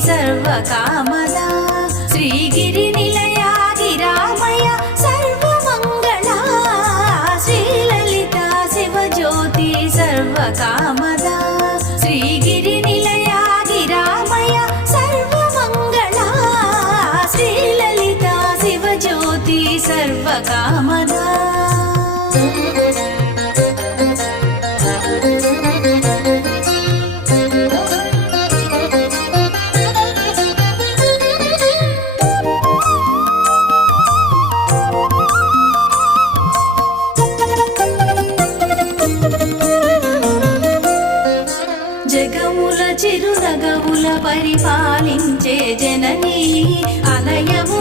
సర్వకామదా శ్రీగిరి నిలయా గిరామయ సర్వమంగళా శ్రీలలిత శివజ్యోతి సర్వకామదా శ్రీగిరి నిలయా గిరామయ సర్వమంగళా శ్రీలలిత శివజ్యోతి సర్వకామదా జగముల చిరునగముల పరిపాలించే జననీ అలయము